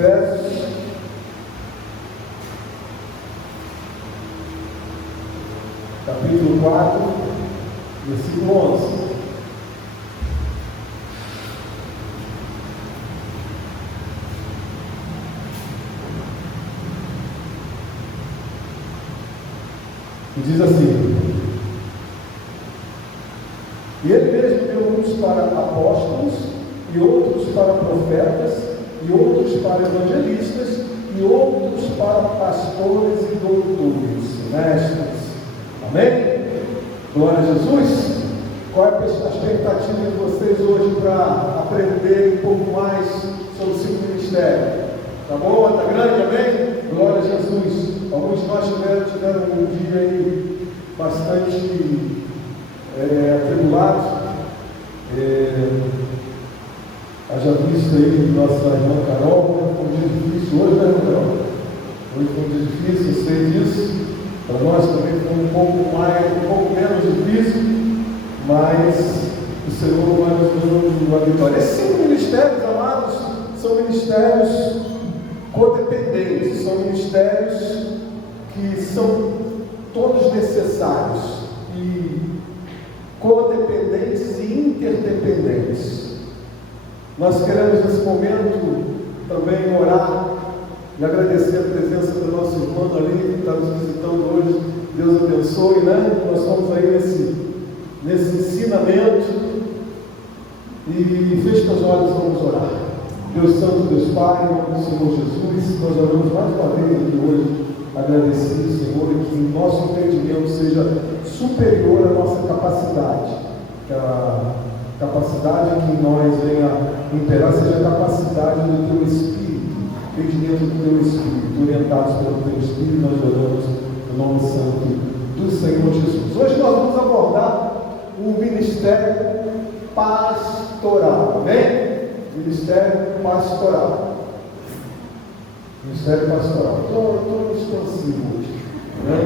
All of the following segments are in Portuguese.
Efésios, capítulo 4, versículo 11. E diz assim: e ele mesmo deu uns para apóstolos, e outros para profetas, e outros para evangelistas, e outros para pastores e doutores, mestres. Amém? Glória a Jesus. Qual é a expectativa de vocês hoje para aprender um pouco mais sobre o seu ministério? Tá bom? Está grande, amém? Glória a Jesus. Alguns de nós tiveram um dia aí bastante atribulado. Haja visto aí nossa irmã Carol, foi um dia difícil hoje, né, Carol? Hoje foi um dia difícil, eu sei disso. Para nós também foi um pouco menos difícil, mas o Senhor vai nos dando uma vitória. Esses ministérios, amados, são ministérios codependentes, são ministérios que são todos necessários, e codependentes e interdependentes. Nós queremos nesse momento também orar e agradecer a presença do nosso irmão ali que está nos visitando hoje. Deus abençoe, né? Nós estamos aí nesse ensinamento, e feche os olhos, vamos orar. Deus Santo, Deus Pai, em nome do Senhor Jesus, nós oramos mais uma vez aqui hoje, agradecido, Senhor, e que o nosso entendimento seja superior à nossa capacidade, que a capacidade que em nós venha imperar seja a capacidade do Teu Espírito, entendimento do Teu Espírito, orientados pelo Teu Espírito. Nós oramos no nome santo do Senhor Jesus. Hoje nós vamos abordar o ministério pastoral, amém? Ministério pastoral. Ministério pastoral. Estou expansivo hoje, né?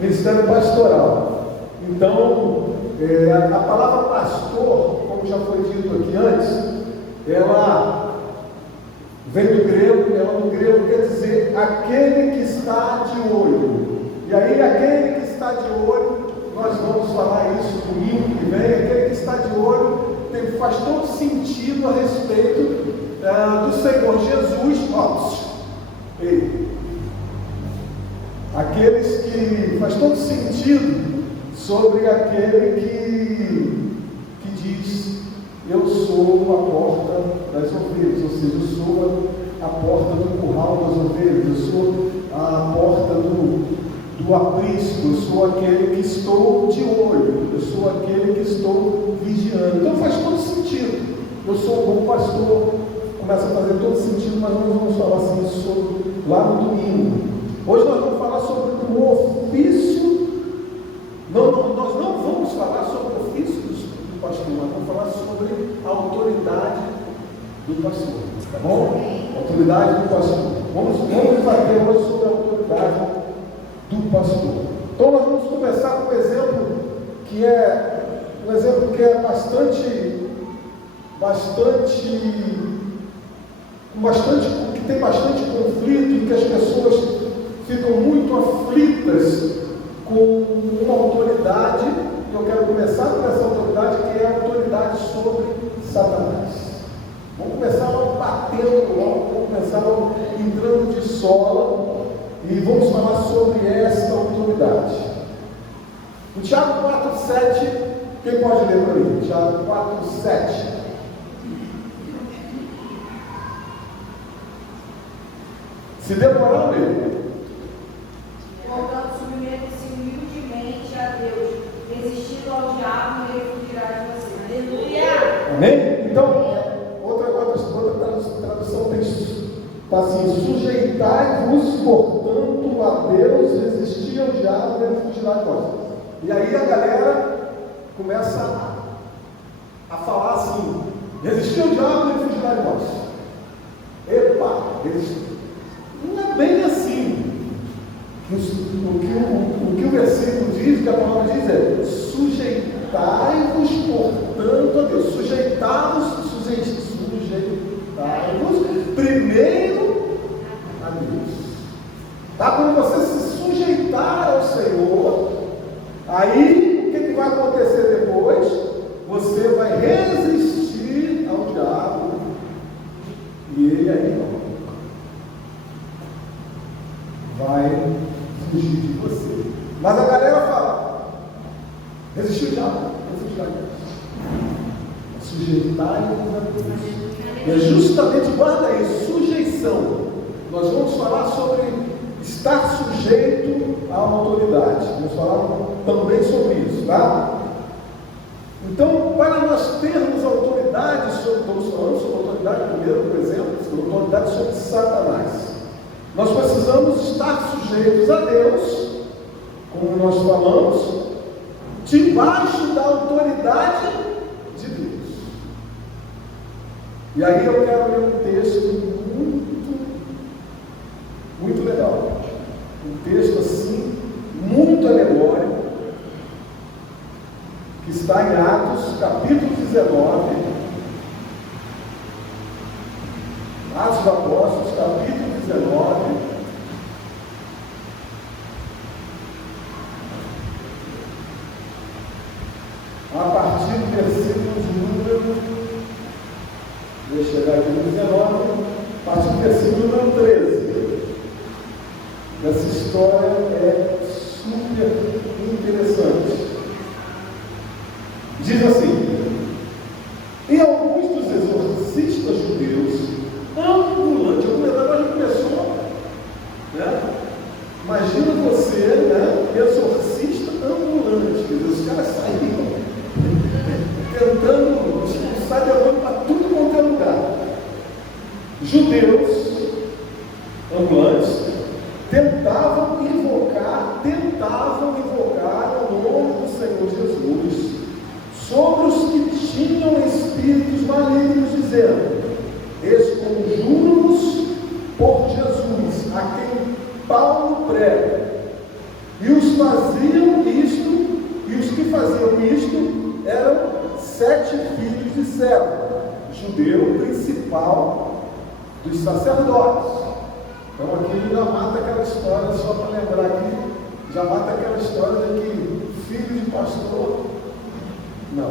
Ministério pastoral. Então, a palavra pastor, como já foi dito aqui antes, ela vem do grego, ela no grego quer dizer aquele que está de olho. E aí, aquele que está de olho, nós vamos falar isso domingo que vem, aquele que está de olho faz todo sentido a respeito do Senhor Jesus. Aqueles que faz todo sentido sobre aquele que diz: eu sou a porta das ovelhas, ou seja, eu sou a porta do curral das ovelhas, eu sou a porta do aprisco, eu sou aquele que estou de olho, eu sou aquele que estou vigiando. Então faz todo sentido. Eu sou um bom pastor, começa a fazer todo sentido, mas nós vamos falar assim sobre lá no domingo. Hoje nós vamos falar sobre o ofício. Nós não vamos falar sobre o ofício do pastor, nós vamos falar sobre a autoridade do pastor, tá bom? Autoridade do pastor. Vamos debater hoje sobre a autoridade do pastor. Então nós vamos começar com um exemplo que é que tem bastante conflito, e que as pessoas ficam muito aflitas com uma autoridade. E eu quero começar com essa autoridade, que é a autoridade sobre Satanás. Vamos começar logo batendo logo, vamos começar logo entrando de sola, e vamos falar sobre esta autoridade. Em Tiago 4,7, quem pode ler para mim? Tiago 4,7. Se demorar, ler. Portanto, submeta-se humildemente a Deus, resistindo ao diabo, e ele fugirá de você. Aleluia! Amém? Então, outra tradução tem está assim: sujeitai-vos, portanto, a Deus, resisti ao diabo, e ele fugirá de vós. E aí a galera começa a falar assim: resistir ao diabo, e ele fugirá de vós. Epa, não é bem assim. O que o versículo diz, que a palavra diz é: sujeitai-vos, portanto, a Deus. Sujeitai-vos primeiro sujeitai-vos a Deus. É justamente, guarda isso, sujeição. Nós vamos falar sobre estar sujeito à autoridade. Vamos falar também sobre isso, tá? Então, para nós termos autoridade sobre, estamos falando sobre autoridade primeiro, por exemplo, sobre autoridade sobre Satanás. Nós precisamos estar sujeitos a Deus, como nós falamos, debaixo da autoridade de Deus. E aí eu quero ler um texto muito legal. Um texto assim, muito alegórico, que está em Atos, capítulo 19. Atos dos Apóstolos, capítulo 19. A partir do versículo de número, deixa eu chegar aqui no 19, a partir do versículo número 13. Essa história é super interessante. Diz assim: e alguns dos exorcistas judeus ambulantes, o negócio já começou, né? Imagina você, né? Exorcista ambulante, quer dizer, os caras saíram tentando expulsar demônio para tudo quanto é lugar. Judeus ambulantes tentavam invocar o nome do Senhor Jesus sobre os que tinham espíritos malignos, dizendo: esconjuro-os por Jesus, a quem Paulo prega. E os faziam isto, e os que faziam isto eram 7 filhos de Seba, judeu principal dos sacerdotes. Então aqui ele já mata aquela história, só para lembrar aqui, já mata aquela história de que filho de pastor, não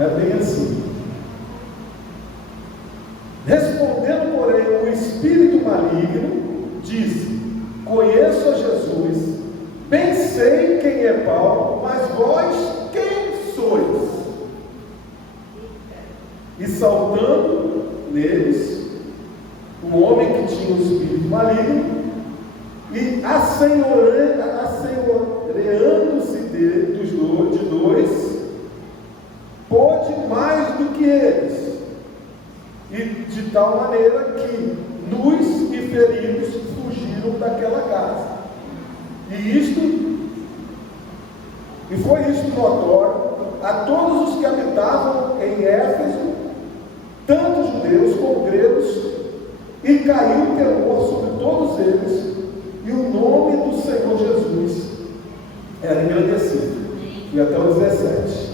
é bem assim. Respondendo, porém, o espírito maligno, disse: conheço a Jesus, bem sei quem é Paulo, mas vós quem sois? E saltando neles, o homem que tinha o espírito maligno, e assenhoreando-se de dois, pôde mais do que eles, e de tal maneira que nus e feridos fugiram daquela casa. E foi isto notório a todos os que habitavam em Éfeso, tanto judeus como gregos, e caiu o temor sobre todos eles, e o nome do Senhor Jesus era engrandecido. E até o 17.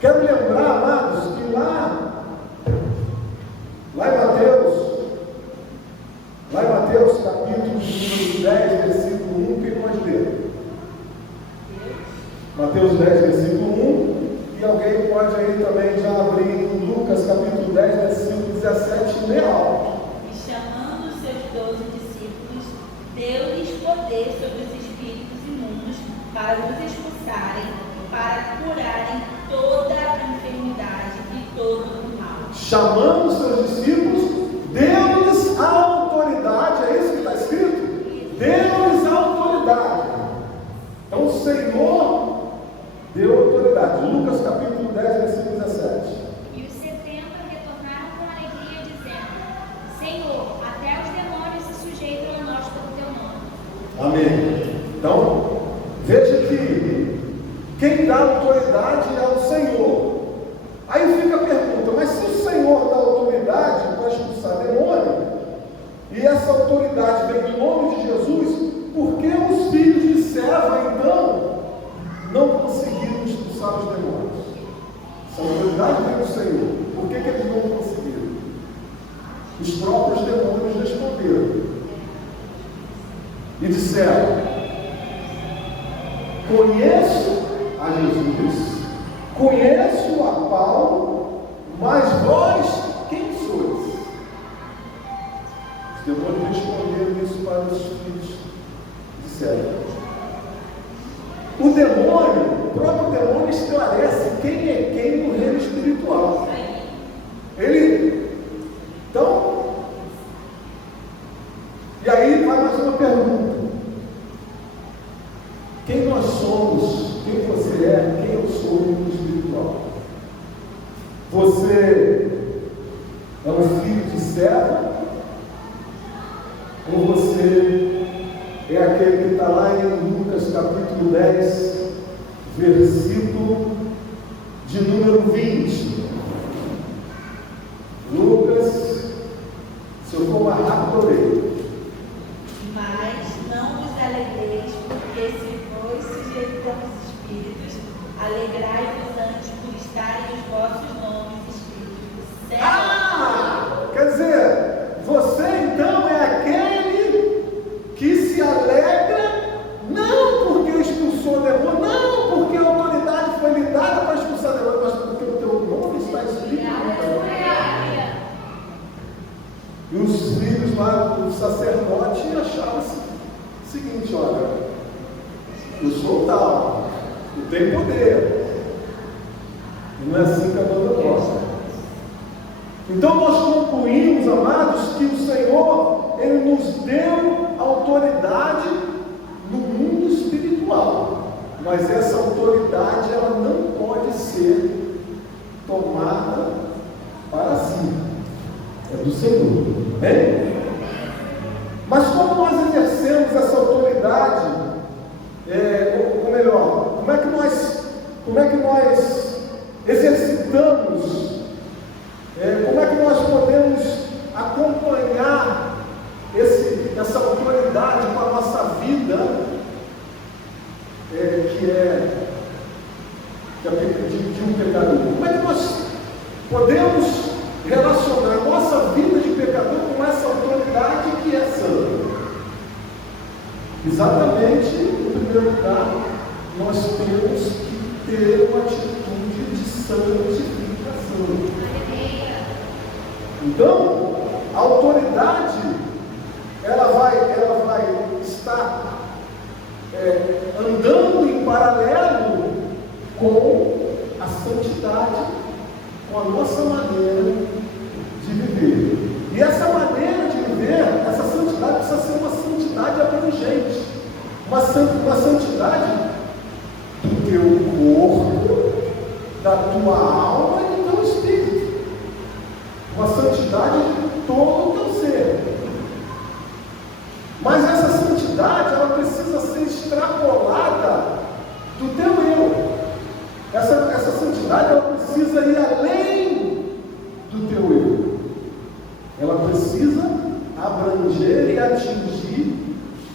Quero lembrar, amados, que lá em Mateus, capítulo 10, versículo 1, quem pode ler? Mateus 10, versículo 1, e alguém pode aí também já abrir em Lucas, capítulo 10, versículo 17, ler alto. Chamando os seus 12 discípulos, deu-lhes poder sobre os espíritos imundos para os expulsarem, para curarem toda a enfermidade e todo o mal. Chamando os seus discípulos, deu-lhes a autoridade, é isso que está escrito? Deu-lhes a autoridade. Então o Senhor deu autoridade. Lucas capítulo 10, versículo 17. E os 70 retornaram com alegria, dizendo: Senhor, até os demônios se sujeitam a nós pelo teu nome. Amém. Então, veja que quem dá autoridade é o Senhor. Aí fica a pergunta: mas se o Senhor dá autoridade para expulsar demônio, e essa autoridade vem do nome de Jesus, por que os filhos de Seva, então, não conseguiram expulsar os demônios? Essa autoridade vem do Senhor. Por que eles não conseguiram? Os próprios demônios responderam e disseram: conheço a Jesus, conheço a Paulo, mas vós quem sois? Os demônios responderam isso para os filhos. Disseram. O demônio, o próprio demônio esclarece quem é quem no reino espiritual. Você é um filho de serva? Ou você é aquele que está lá em Lucas capítulo 10, versículo de número 20? Lucas, se eu for mais rápido, eu leio. Mas não vos alegreis, porque se vos sujeitam os espíritos, alegrai-vos antes por estarem os vossos nomes escritos no céu. Quer dizer, você então é aquele que se alegra, não porque expulsou o demônio, não porque a autoridade foi lhe dada para expulsar o demônio, mas porque o teu nome está escrito no céu. E os filhos lá do sacerdote achavam o seguinte: olha, eu sou tal, eu tenho poder. E não é assim que a banda gosta. Então nós concluímos, amados, que o Senhor, Ele nos deu autoridade no mundo espiritual. Mas essa autoridade, ela não pode ser tomada para si. É do Senhor. Bem? Mas como nós exercemos essa autoridade, ou melhor, como é que nós exercitamos, como é que nós podemos acompanhar essa autoridade com a nossa vida, que é de um pecador? Como é que nós podemos relacionar a nossa vida de pecador com essa autoridade que é santa? Exatamente, em primeiro lugar, nós temos que ter uma atitude de santificação. Então, a autoridade, ela vai estar andando em paralelo com a santidade, com a nossa maneira de viver. E essa maneira de viver, essa santidade precisa ser uma santidade abrangente, uma santidade do teu corpo, da tua alma e do teu espírito, uma santidade de todo o teu ser. Mas essa santidade, ela precisa ser extrapolada do teu eu. Essa santidade, ela precisa ir além do teu eu. Ela precisa abranger e atingir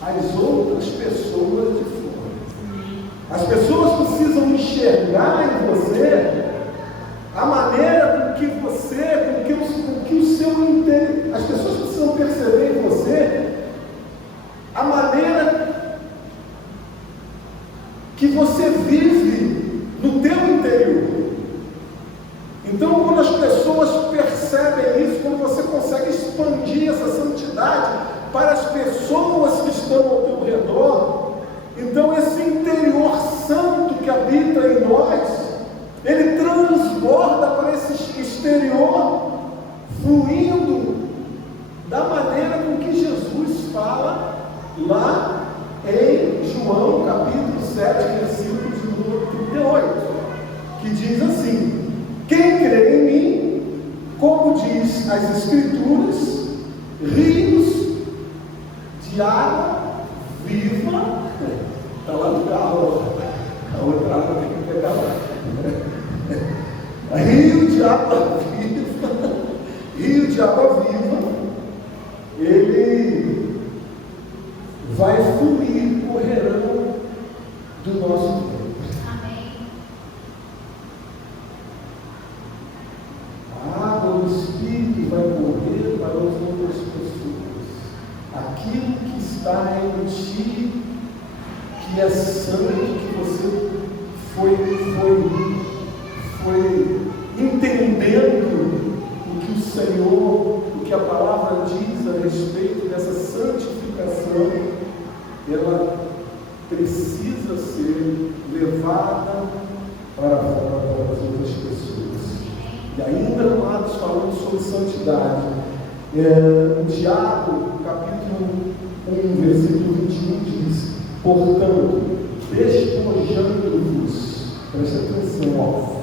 as outras pessoas de fora. As pessoas precisam enxergar em você a maneira com que você, com que o seu interior, as pessoas precisam perceber em você a maneira que você vive no teu interior. Então, quando as pessoas percebem isso, quando você consegue expandir essa santidade para as pessoas que estão ao teu redor, então esse interior santo que habita em nós, ele transborda para esse exterior, fluindo da maneira com que Jesus fala lá em João capítulo 7, versículo de número 38, que diz assim: quem crê em mim, como diz as Escrituras, rios de água viva, está lá no carro, a outra água tem que pegar lá. Rio de água viva, ele vai fluir, correrão do nosso corpo. Amém. A água do Espírito vai correr para as outras pessoas. Aquilo que está em ti, que é santo, que você foi entendendo o que o Senhor, o que a palavra diz a respeito dessa santificação, ela precisa ser levada para fora para as outras pessoas. E ainda, amados, falando sobre santidade, Tiago, capítulo 1, versículo 21 diz: portanto, despojando-vos, preste atenção,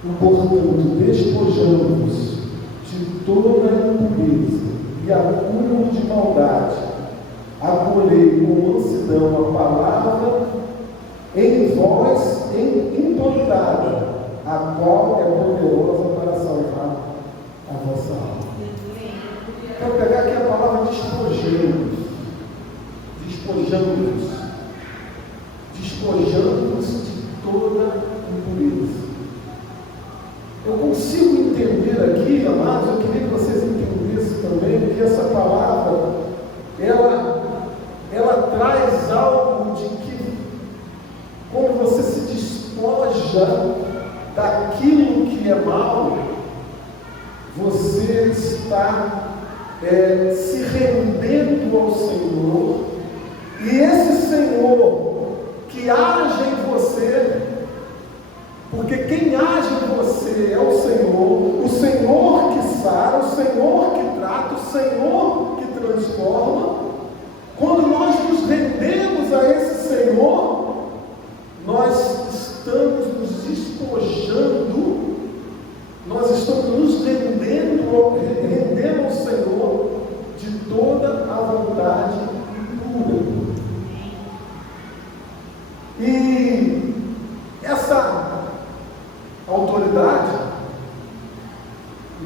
Portanto, despojando-vos de toda a impureza e acúmulo de maldade, acolhei com mansidão a palavra em vós implantada, a qual é poderosa para salvar a vossa alma. Quero pegar aqui a palavra despojando-vos. Despojando-vos de toda impureza. Eu consigo entender aqui, amados, eu queria que vocês entendessem também que essa palavra, ela traz algo de que, quando você se despoja daquilo que é mal, você está se rendendo ao Senhor, e esse Senhor que age em você, porque quem age em você é o Senhor que sara, o Senhor que trata, o Senhor que transforma. Quando nós nos rendemos a esse Senhor, nós estamos nos despojando, nós estamos nos rendendo ao Senhor de toda a vontade impura. E essa autoridade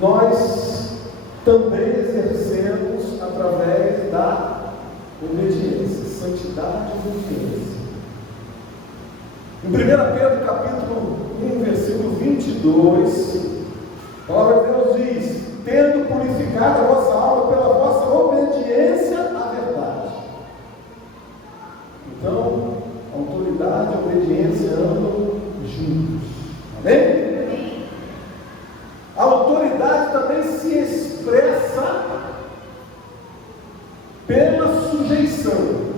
nós também exercemos através da obediência, santidade e obediência. Em 1 Pedro capítulo 1, versículo 22, a palavra de Deus diz: tendo purificado a vossa alma pela vossa obediência à verdade. Então, autoridade e obediência andam juntos. Amém? A autoridade também se expressa pela sujeição.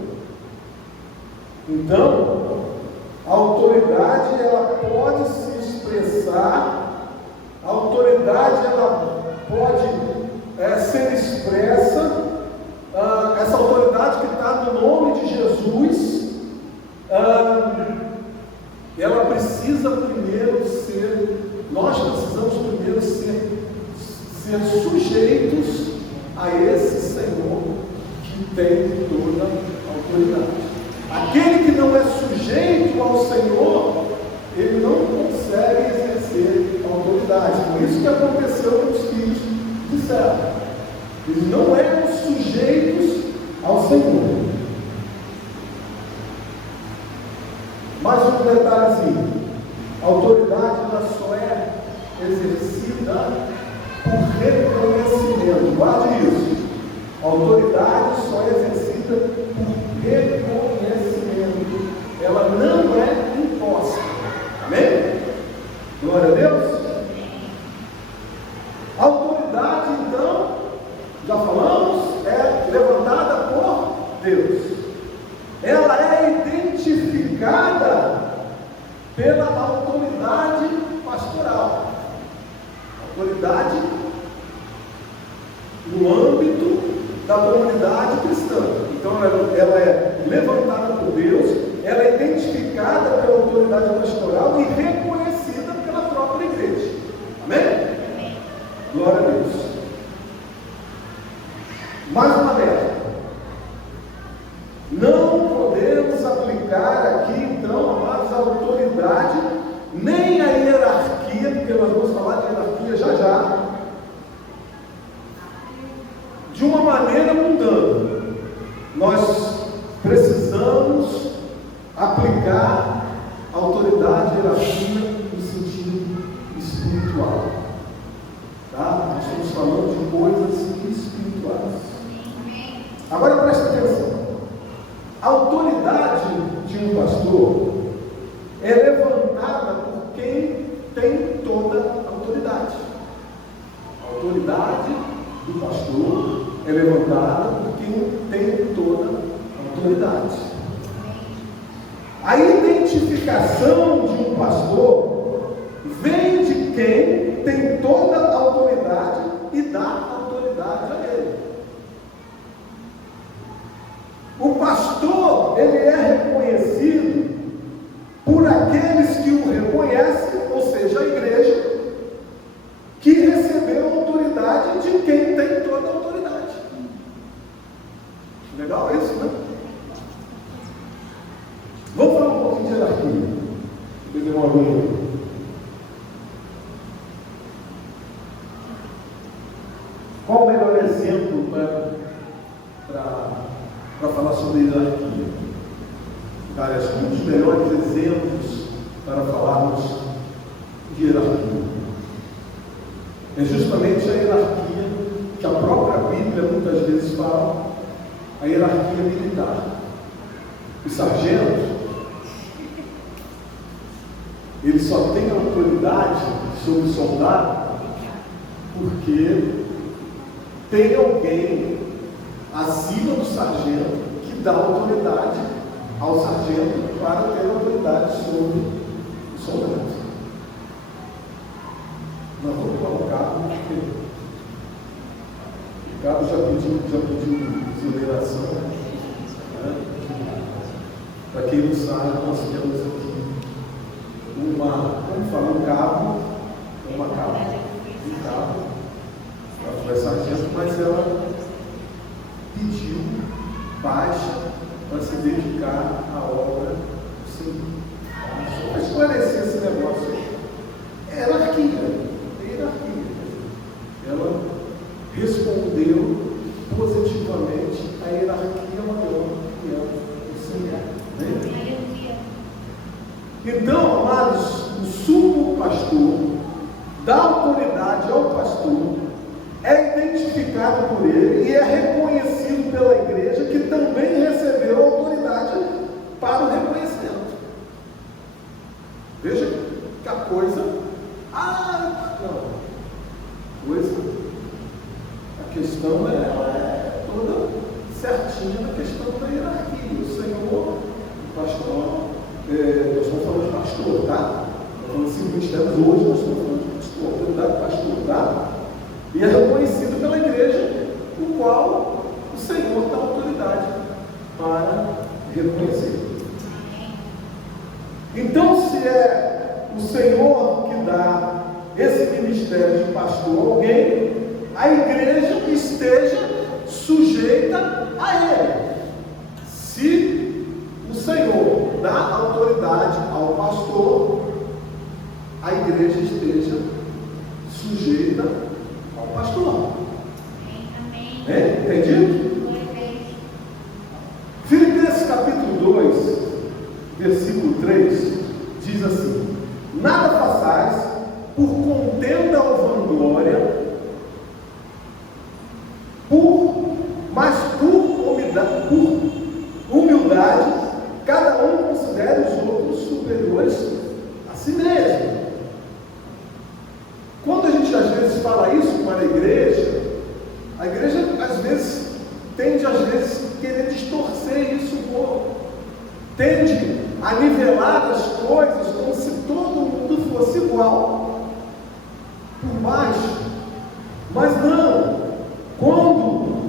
Então, a autoridade ela pode se expressar, a autoridade ela pode ser expressa, essa autoridade que está no nome de Jesus, ela precisa primeiro nós precisamos primeiro ser sujeitos a esse Senhor que tem toda a autoridade. Aquele que não é sujeito ao Senhor, ele não consegue exercer a autoridade. Por isso que aconteceu com os filhos de Seba. Eles não eram sujeitos ao Senhor. Mais um detalhezinho: a autoridade ela só é exercida por reconhecimento. Guarde isso. A autoridade só é exercida por reconhecimento. Ela não é imposta. Amém? Glória a Deus. A autoridade, então, já falamos, é levantada por Deus. Ela é identificada pela autoridade pastoral. Autoridade no âmbito da comunidade cristã. Então ela é levantada por Deus, ela é identificada pela autoridade pastoral e reconhecida pela própria igreja. Amém? Glória a Deus. Mais uma vez, não podemos aplicar aqui, então, amados, a autoridade, nem a hierarquia, porque nós vamos falar de hierarquia já, de uma maneira mundana. Nós precisamos aplicar a autoridade e hierarquia no sentido espiritual. Tá? Nós estamos falando de coisas espirituais. Agora preste atenção. A autoridade de um pastor é levantada por quem tem toda a autoridade. A autoridade do pastor é levantada por quem tem toda a autoridade. A identificação de um pastor vem de quem tem toda a autoridade e dá autoridade a ele. O pastor, ele é reconhecido por aqueles que o reconhecem, ou seja, a igreja, banheiro. Qual o melhor exemplo para falar sobre hierarquia? Cara, acho que um dos melhores exemplos para falarmos de hierarquia é justamente a hierarquia que a própria Bíblia muitas vezes fala, a hierarquia militar. O sargento, ele só tem autoridade sobre o soldado porque tem alguém acima do sargento que dá autoridade ao sargento para ter autoridade sobre o soldado. Nós vamos colocar, porque o Cabo já pediu exoneração. Né? Para quem não sabe, nós temos aqui um cabo, uma cabo, ela foi sargento, mas ela pediu baixa para se dedicar à obra do Senhor. Só para esclarecer esse negócio. É hierarquia. Ela respondeu positivamente à hierarquia maior que é o Senhor. Né? Então, amados, o sumo pastor dá autoridade ao pastor, é identificado por ele e é reconhecido pela igreja, que também recebeu autoridade para o reconhecimento. Veja que a coisa. A questão é toda certinha na questão da hierarquia. O Senhor, o pastor, nós estamos falando de pastor, tá? Nós falando de 5 ministérios hoje, nós estamos falando de pastor, autoridade pastor, tá? E é reconhecido pela igreja, o qual o Senhor dá autoridade para reconhecer. Então, se é o Senhor que dá esse ministério de pastor a alguém, a igreja esteja sujeita a ele. Se o Senhor dá autoridade ao pastor, a igreja esteja sujeita ao pastor. Amém? Entendido? Filipenses capítulo 2, versículo 3, diz assim: nada façais por contenda ou vanglória, mas por humildade, cada um considere os outros superiores a si mesmo. Quando a gente às vezes fala isso para a igreja às vezes tende querer distorcer isso um pouco, tende a nivelar as coisas como se todo mundo fosse igual por baixo. Mas não, quando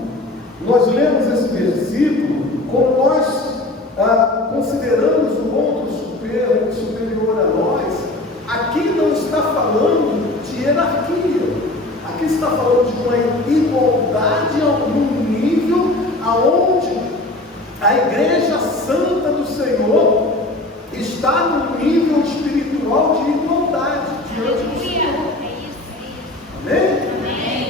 nós lemos esse versículo, como nós consideramos o outro superior a nós, aqui não está falando de hierarquia, aqui está falando de uma igualdade a um nível aonde a igreja santa do Senhor está no nível espiritual de igualdade diante do Senhor. Amém? Amém.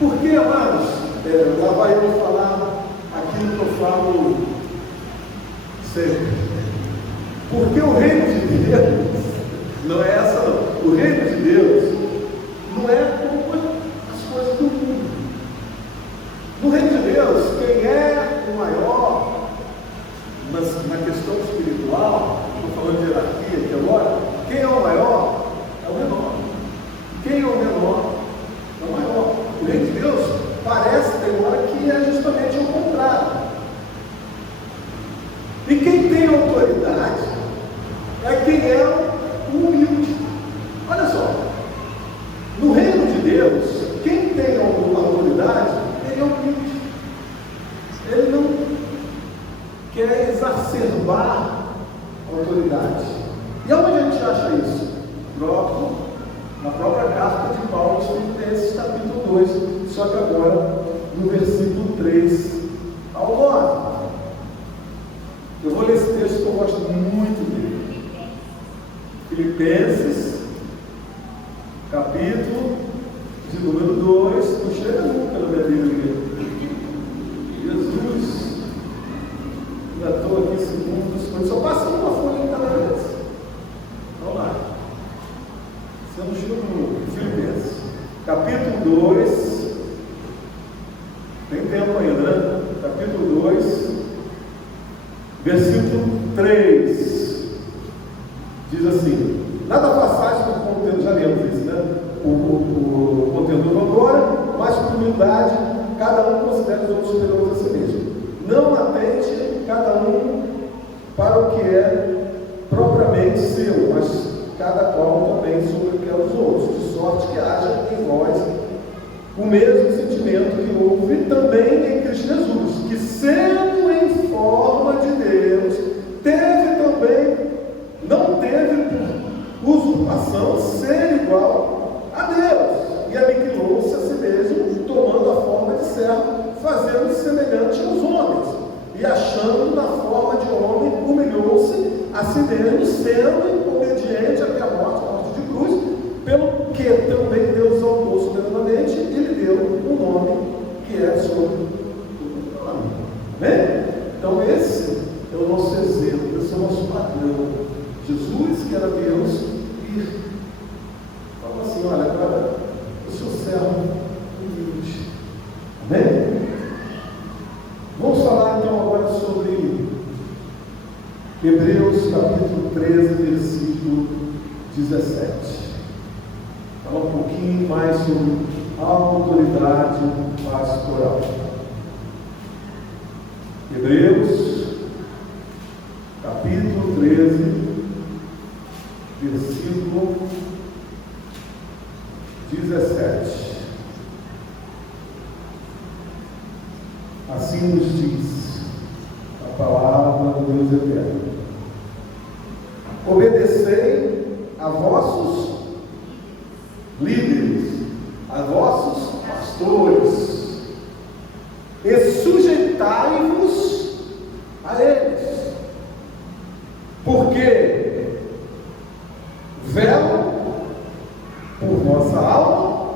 Porque, amados, lá vai eu falar aquilo que eu falo sempre. Porque o reino de Deus não é essa não. O reino de Deus não é como as coisas do mundo. No reino de Deus, quem é o maior na questão espiritual, estou falando de hierarquia aqui agora, quem é o maior é o menor. Quem é o menor é o maior. O reino de Deus parece, tem hora que é justamente o contrário. E quem tem autoridade é quem é o humilde. Olha só, no reino de Deus, quem tem autoridade, ele é humilde. Ele não quer exacerbar a autoridade. E aonde a gente acha isso? Na própria carta de Paulo aos Filipenses, capítulo 2, só que agora no versículo 3 ao 9. Eu gosto muito dele. Filipenses, capítulo de número 2, não chega nunca na minha Bíblia. Jesus, ainda estou aqui segundos, só passa uma folha em cada vez. Vamos lá. Você não chega no Filipenses, capítulo 2, tem tempo ainda, né? Capítulo 2, versículo 3, diz assim: nada façais por conteúdo, já lemos isso, né? O conteúdo agora, mas por humildade, cada um considera os outros superiores a si mesmo. Não atente cada um para o que é propriamente seu, mas cada qual também sobre o que é os outros, de sorte que haja em vós o mesmo sentimento que houve também em Cristo Jesus, que sendo em forma de Deus, teve também, não teve por usurpação ser igual a Deus, e aniquilou-se a si mesmo, tomando a forma de servo, fazendo-se semelhante aos homens, e achando na forma de homem, humilhou-se a si mesmo, sendo obediente até a morte de cruz, pelo que também Deus exaltou soberanamente e lhe deu um nome que é sobre o nome. Amém? Então esse é o nosso exemplo, esse é o nosso padrão. Jesus, que era Deus, e fala assim: olha, agora eu sou servo humilde. Amém? Vamos falar então agora sobre Hebreus capítulo 13, versículo 17. Falar um pouquinho mais sobre a autoridade pastoral. Hebreus capítulo 13, versículo 17. Assim nos diz a palavra do Deus eterno: obedecei a vossos líderes, a vossos pastores, e sujeitai-vos a eles, porque velam por vossa alma,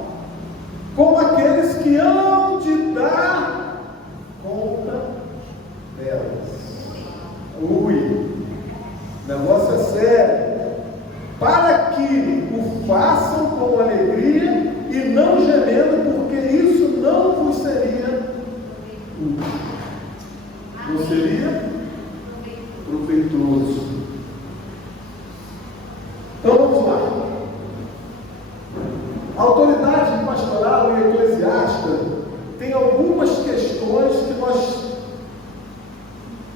como aqueles que hão de dar conta delas. Ui, o negócio é sério. Para que o façam com alegria e não gemendo, porque isso não vos seria útil. Não seria proveitoso. Então vamos lá. A autoridade pastoral e eclesiástica tem algumas questões que nós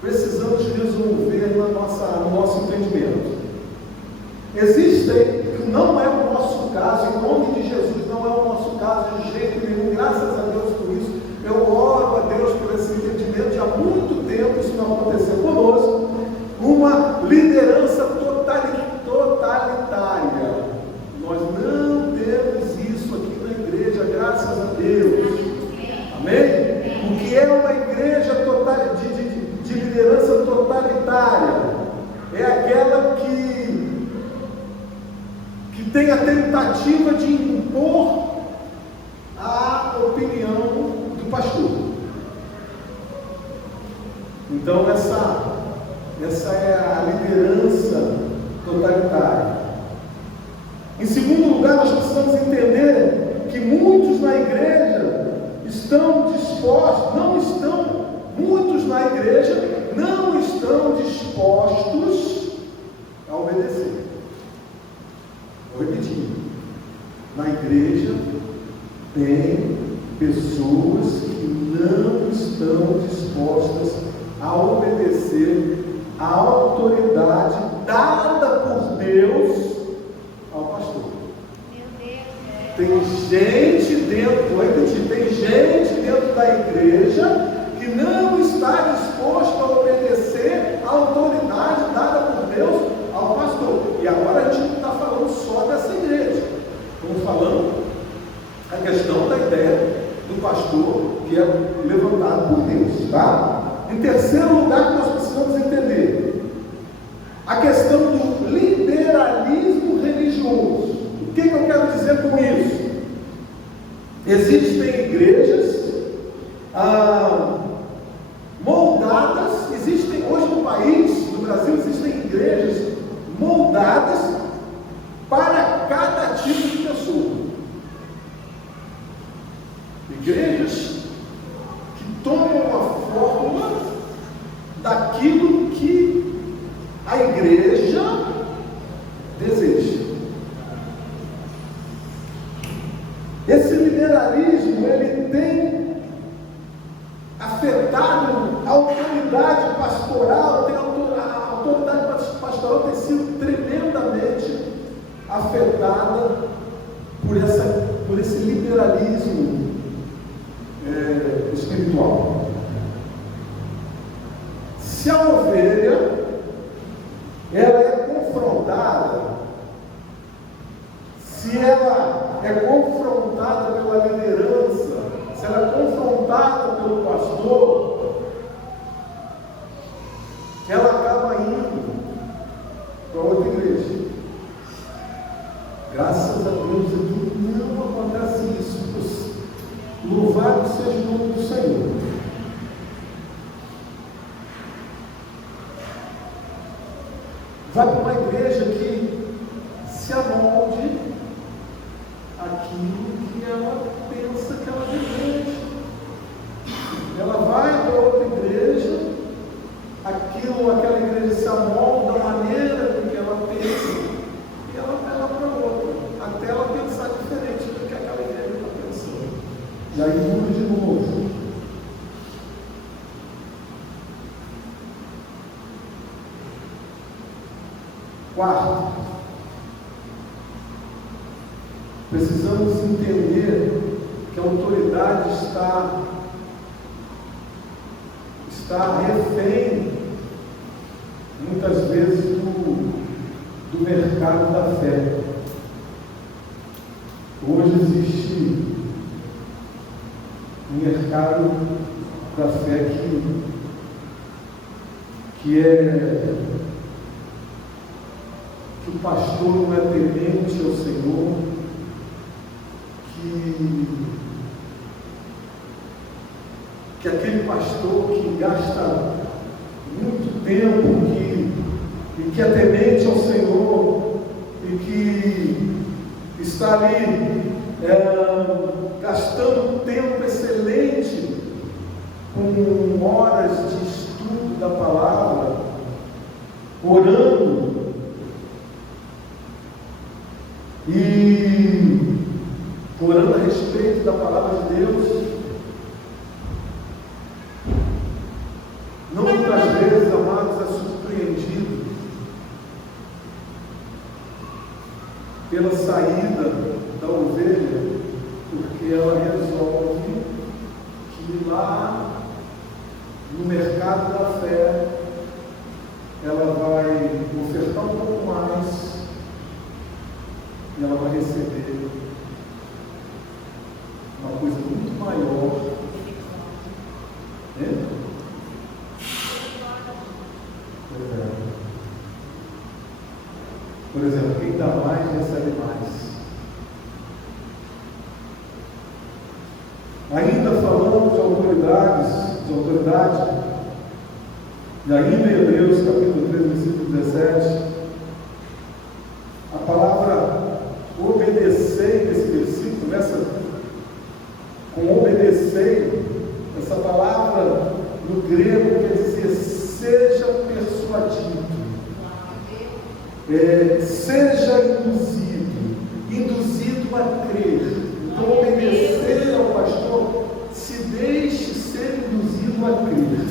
precisamos resolver no nosso entendimento. Existem, não é o nosso caso, em nome de Jesus, não é o nosso caso de jeito nenhum, graças a Deus por isso. Eu oro a Deus por esse entendimento, de há muito tempo isso não aconteceu conosco, uma liderança totalitária. Nós não temos isso aqui na igreja, graças a Deus. Amém? O que é uma igreja de liderança totalitária? É aquela que tem a tentativa de impor a opinião do pastor. Então essa é a liderança totalitária. Em segundo lugar, nós precisamos entender que muitos na igreja muitos na igreja não estão dispostos a obedecer. Vou repetir. Na igreja tem pessoas que não estão dispostas a obedecer a autoridade dada por Deus ao pastor. Tem gente dentro, vou repetir, tem gente dentro da igreja que não está disposto a obedecer a autoridade dada por Deus ao pastor. E agora a gente não está falando só dessa igreja. Estamos falando a questão da ideia do pastor que é levantado por Deus, tá? Em terceiro lugar, nós precisamos entender Existem igrejas moldadas, existem hoje no país, no Brasil, existem igrejas moldadas para cada tipo de pessoa. Igrejas que tomam a forma daquilo que a igreja deseja. Esse liberalismo, ele tem afetado a autoridade pastoral, a autoridade pastoral tem sido tremendamente afetada por esse liberalismo espiritual. Se a ovelha ela é confrontada, se ela é confrontada pela liderança, se ela é confrontada pelo pastor, ela acaba indo para outra igreja. Graças a Deus aqui não acontece isso. Louvado seja o nome do Senhor. Vai para uma igreja que se amolde aquilo que ela pensa que ela deseja. Ela vai para outra igreja, aquela igreja se amolda da maneira com que ela pensa, e ela vai lá para outra, até ela pensar diferente do que aquela igreja está pensando. E aí muda de novo. Quarto, precisamos entender que a autoridade está refém, muitas vezes, do mercado da fé. Hoje existe um mercado da fé que o pastor não é temente ao Senhor, que aquele pastor que gasta muito tempo, que é temente ao Senhor e que está ali gastando tempo excelente com horas de estudo da palavra, orando a respeito da palavra de Deus. Não muitas vezes, amados, é surpreendido pela saída da ovelha, porque ela resolve que lá no mercado da fé ela vai ofertar um pouco mais e ela vai receber uma coisa muito maior. Por exemplo, quem dá mais recebe mais. Ainda falando de autoridade, e ainda em Hebreus capítulo 3, versículo 17, a palavra obedecer, nesse versículo, começa com obedecer. Essa palavra no grego quer dizer seja persuadido, seja induzido a crer. Então, obedecer ao pastor, se deixe ser induzido a crer.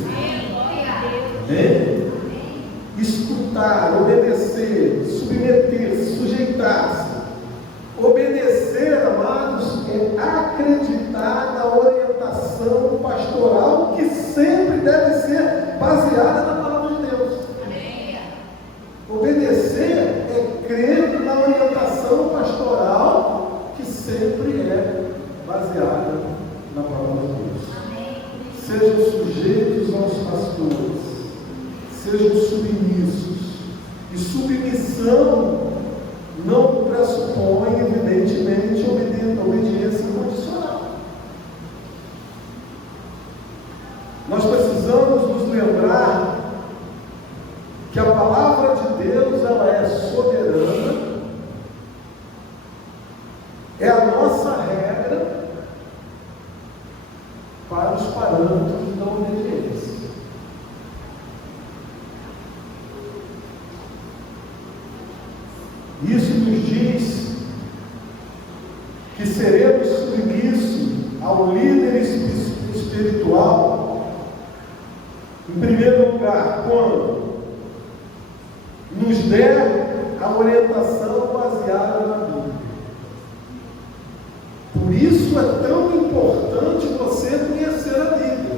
Escutar, obedecer, submeter-se, sujeitar-se. Obedecer, amados, é acreditar na orientação pastoral que sempre deve ser baseada na palavra de Deus. Obedecer é crer na orientação pastoral que sempre é baseada na palavra de Deus. Sejam sujeitos aos pastores, sejam submissos. E submissão não pressupõe, evidentemente, obediência condicional. lembrar que a palavra de Deus, ela é soberana, é a nossa regra para os parâmetros da obediência. Isso nos diz que seremos submissos ao líder espiritual, em primeiro lugar, quando nos der a orientação baseada na Bíblia. Por isso é tão importante você conhecer a Bíblia.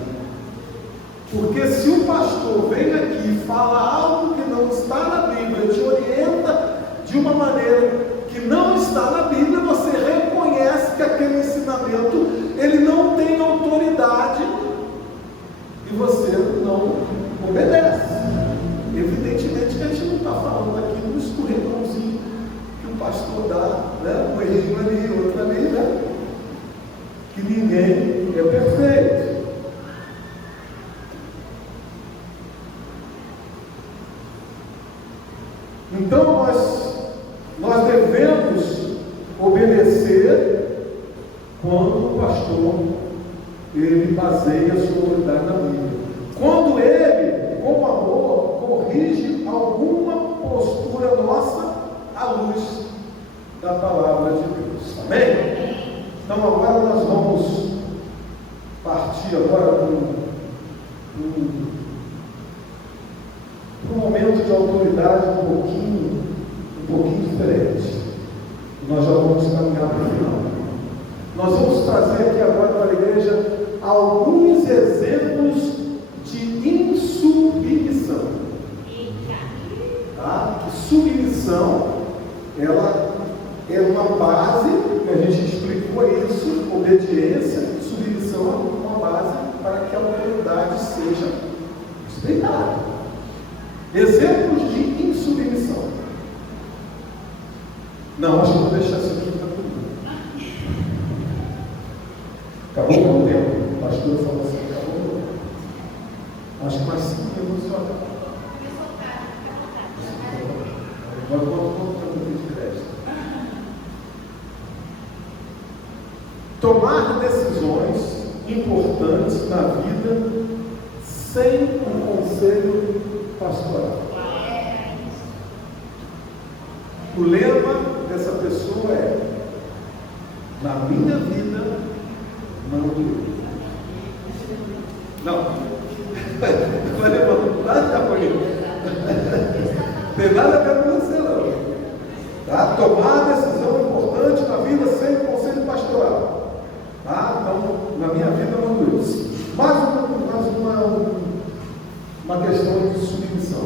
Porque se o pastor vem aqui e fala algo que não está na Bíblia, te orienta de uma maneira que não está na Bíblia, você reconhece que aquele ensinamento, ele não tem autoridade e você não obedece. Evidentemente que a gente não está falando aqui no escorregãozinho que o pastor dá, né? Um errinho ali, outro ali, né? Que ninguém é perfeito. Então nós devemos obedecer quando o pastor ele baseia a sua autoridade na Bíblia. Quando ele, com amor, corrige alguma postura nossa à luz da palavra de Deus. Amém? Então agora nós vamos partir agora para um momento de autoridade um pouquinho diferente. Nós já vamos caminhar para o final. Nós vamos trazer aqui agora para a igreja alguns exemplos de insubmissão. Tá? Submissão, ela é uma base, que a gente explicou isso, obediência, submissão é uma base para que a autoridade seja respeitada. Exemplos de insubmissão. Não, acho que vou deixar isso aqui para todo mundo. Acabou o tempo? O pastor falou assim, acabou. Acho que mais 5 minutos só. Agora quanto tempo de crédito? Tomar decisões importantes na vida sem um conselho pastoral. O lema dessa pessoa é: na minha vida mando eu. Não. Vai levando nada para mim. Tem nada a ver com você, não. Tá? Tomar decisão importante na vida sem um conselho pastoral. Tá? Então, na minha vida mando eu. Mais uma questão de submissão.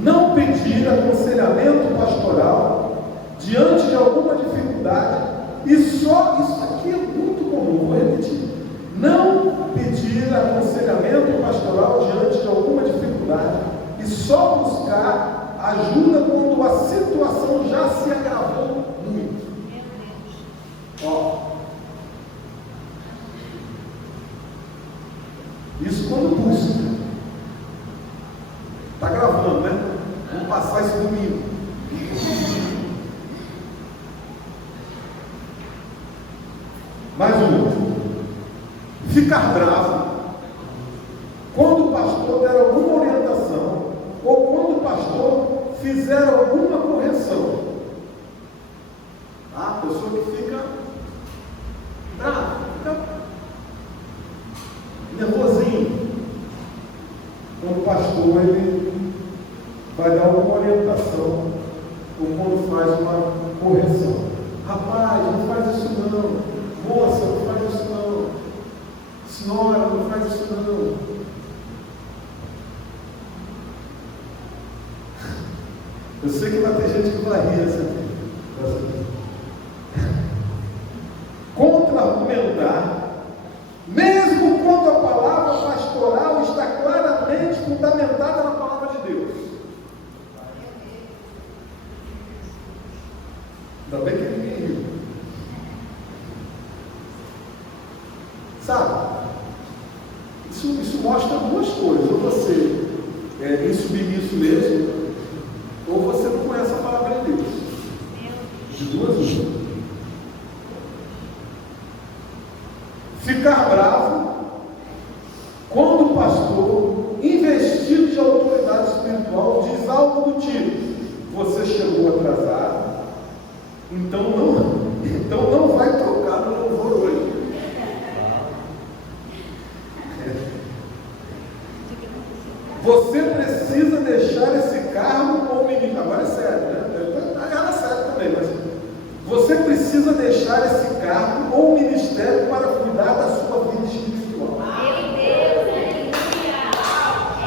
Não pedir aconselhamento pastoral diante de alguma dificuldade, e só isso aqui é muito comum, vou repetir. Não pedir aconselhamento pastoral diante de alguma dificuldade e só buscar ajuda quando a situação já se agravou muito. Ó, isso quando busca. Está gravando, né? Vamos passar esse domingo. Mais um. Ficar bravo quando o pastor der alguma orientação ou quando o pastor fizer alguma correção. A pessoa que fica brava, fica nervosinho quando o pastor ele vai dar alguma orientação ou quando faz uma correção. Rapaz, não faz isso não. Moça, não faz isso não. Senhora, não faz isso não. Eu sei que vai ter gente que vai rir essa aqui. Contra-argumentar, mesmo quando a palavra pastoral está claramente fundamentada na palavra de Deus. Ainda bem que ninguém riu. Sabe? Isso mostra duas coisas. Ou você é insubmisso mesmo, ou você não conhece a palavra de Deus. De duas uma. Ficar bravo quando o pastor, investido de autoridade espiritual, diz algo do tipo: você chegou atrasado, então não vai tocar no louvor hoje. Você precisa deixar esse cargo ou ministério. Agora é sério, né? Era sério também, mas você precisa deixar esse cargo ou ministério para cuidar da sua vida espiritual. Meu Deus, aleluia.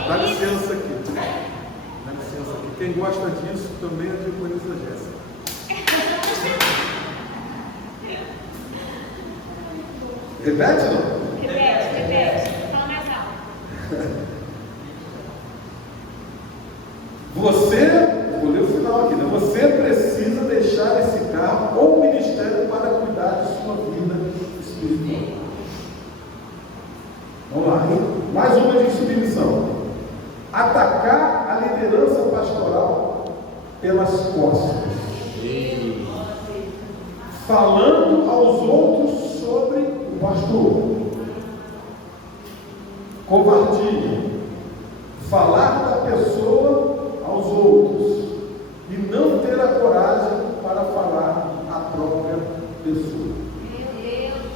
Dá licença aqui. Dá licença aqui. Quem gosta disso também é a diaconisa Jéssica. Repete, não? Repete. Fala mais alto. Vou ler o final aqui, né? Você precisa deixar esse cargo ou ministério para cuidar de sua vida espiritual. Vamos lá, hein? Mais uma de submissão. Atacar a liderança pastoral pelas costas. Falando aos outros sobre o pastor. Covardia. Falar da pessoa aos outros e não ter a coragem para falar à própria pessoa. Meu Deus.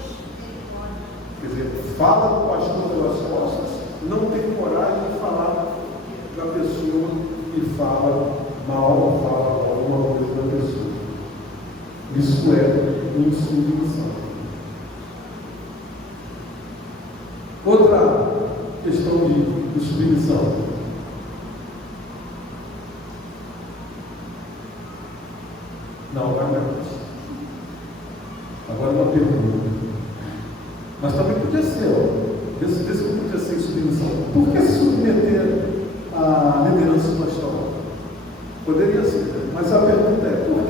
Quer dizer, fala do pastor pelas costas, não tem coragem de falar da pessoa e fala mal ou fala alguma coisa da pessoa. Isso é insubmissão. Outra questão de submissão. Não, não é. Agora uma pergunta. Mas também podia ser, ó. Esse não podia ser submissão. Por que se submeter à liderança pastoral? Poderia ser, mas a pergunta é: por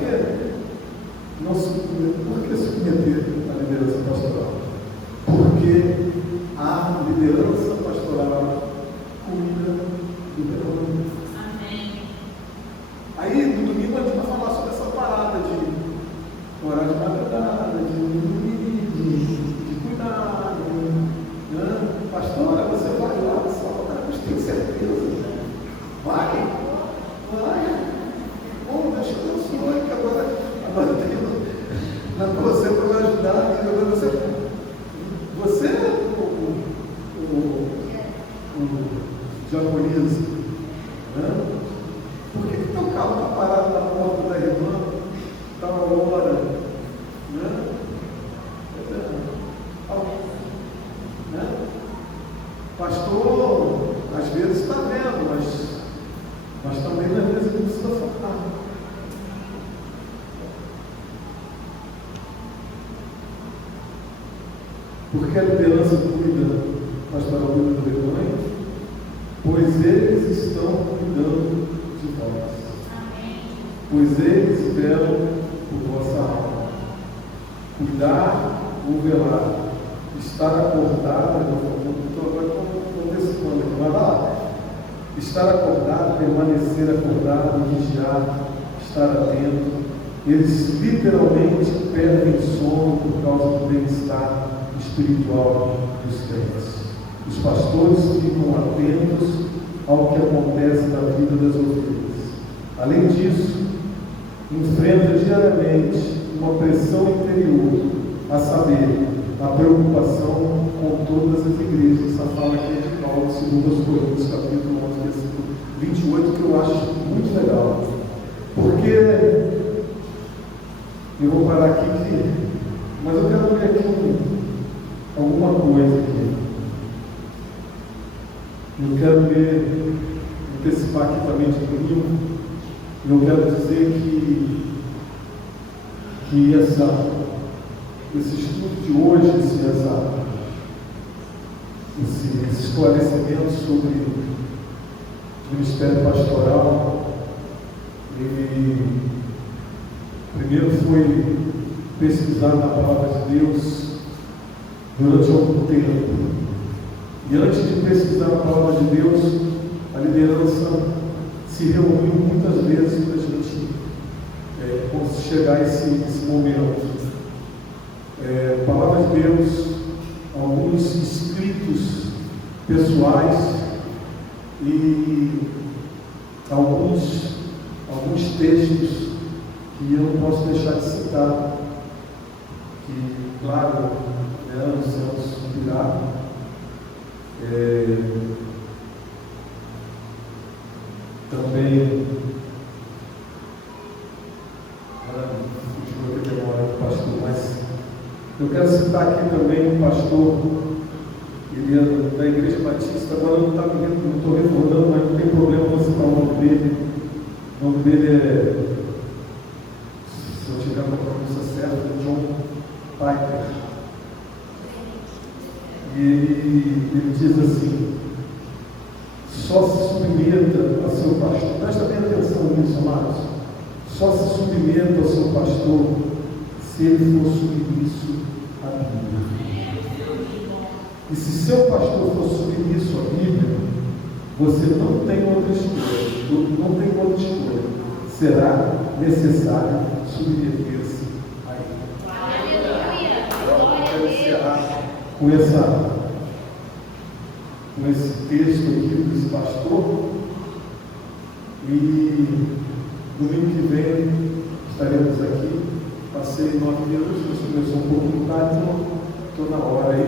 que submeter à liderança pastoral? Porque a liderança pastoral cuida do rebanho. Amém. Aí, no domingo, a gente vai falar sobre essa parada de orar de madrugada, de cuidar, né? Pastora, você vai lá, só, mas tem certeza? Vai. Bom, deixa eu abençoar, que agora tem na você para me ajudar, e agora você é o diaconisa, né? Por que teu carro está parado na porta da irmã, está uma hora, né? Pastor, às vezes está vendo, mas também às vezes não precisa faltar. Porque a liderança cuida, pastoral cuida do rebanho, pois eles estão cuidando de vós. Amém. Pois eles velam por vossa alma. Cuidar ou velar, estar acordado, estou agora antecipando aqui, mas lá. Estar acordado, permanecer acordado, vigiar, estar atento. Eles literalmente perdem sono por causa do bem-estar espiritual dos crentes. Os pastores ficam atentos ao que acontece na vida das ovelhas. Além disso, enfrenta diariamente uma pressão interior, a saber, a preocupação com todas as igrejas. Essa fala aqui é de Paulo, 2 Coríntios, capítulo 11, versículo 28, que eu acho muito legal. Porque, eu vou parar aqui, mas eu quero ver aqui alguma coisa aqui. Eu quero antecipar aqui também de domingo. Eu quero dizer que esse estudo de hoje, esse esclarecimento sobre o ministério pastoral, ele primeiro foi pesquisado na palavra de Deus durante algum tempo. E antes de pesquisar a palavra de Deus, a liderança se reuniu muitas vezes para a gente chegar a esse momento. Palavra de Deus, alguns escritos pessoais e alguns textos que eu não posso deixar de citar, que, claro, nos céus virá. Também fugiu aqui a memória do pastor, mas eu quero citar aqui também um pastor, ele é da Igreja Batista. Agora eu não estou recordando, mas não tem problema você citar o nome dele. O nome dele é, se eu tiver com a pronúncia certa, John Piper. E ele diz assim: só se submeta a seu pastor. Presta bem atenção nisso, amados. Só se submeta ao seu pastor se ele for submisso à Bíblia. E se seu pastor for submisso à Bíblia, você não tem outra escolha. Não tem outra escolha. Será necessário submeter-se a ele. Aleluia! Eu quero encerrar com esse texto aqui desse pastor. E domingo que vem estaremos aqui. Passei 9 minutos, mas começou um pouquinho tarde, então estou na hora aí.